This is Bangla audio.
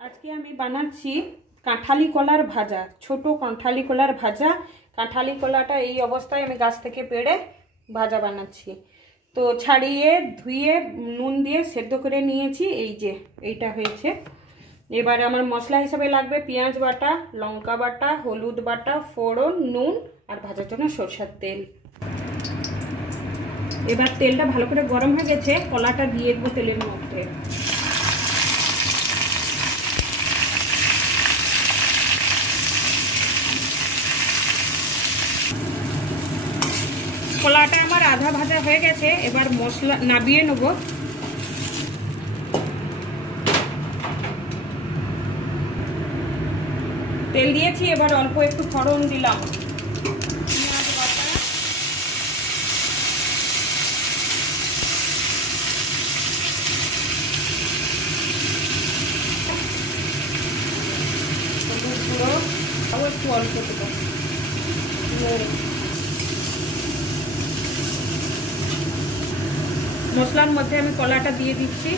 আজকে আমি বানাচ্ছি কাঁঠালি কলার ভাজা, ছোট কাঁঠালি কলার ভাজা। কাঁঠালি কলাটা এই অবস্থায় আমি গাছ থেকে পেড়ে ভাজা বানাচ্ছি। তো ছাড়িয়ে ধুয়ে নুন দিয়ে সেদ্ধ করে নিয়েছি, এই যে এইটা হয়েছে। এবারে আমার মশলা হিসাবে লাগবে পেঁয়াজ বাটা, লঙ্কা বাটা, হলুদ বাটা, ফোড়ন, নুন আর ভাজার জন্য সরষের তেল। এবার তেলটা ভালো করে গরম হয়ে গেছে, কলাটা দিয়ে দেবো তেলের মধ্যে। কলাটা আমার আধা ভাজা হয়ে গেছে, এবার মশলা নাবিয়ে নেব। তেল দিয়েছি, এবার অল্প একটু ফোড়ন দিলাম, পেঁয়াজ বাটা, হলুদ গুঁড়ো আরও একটু অল্প দেবো। মশলার মধ্যে আমি কলাটা দিয়ে দিচ্ছি।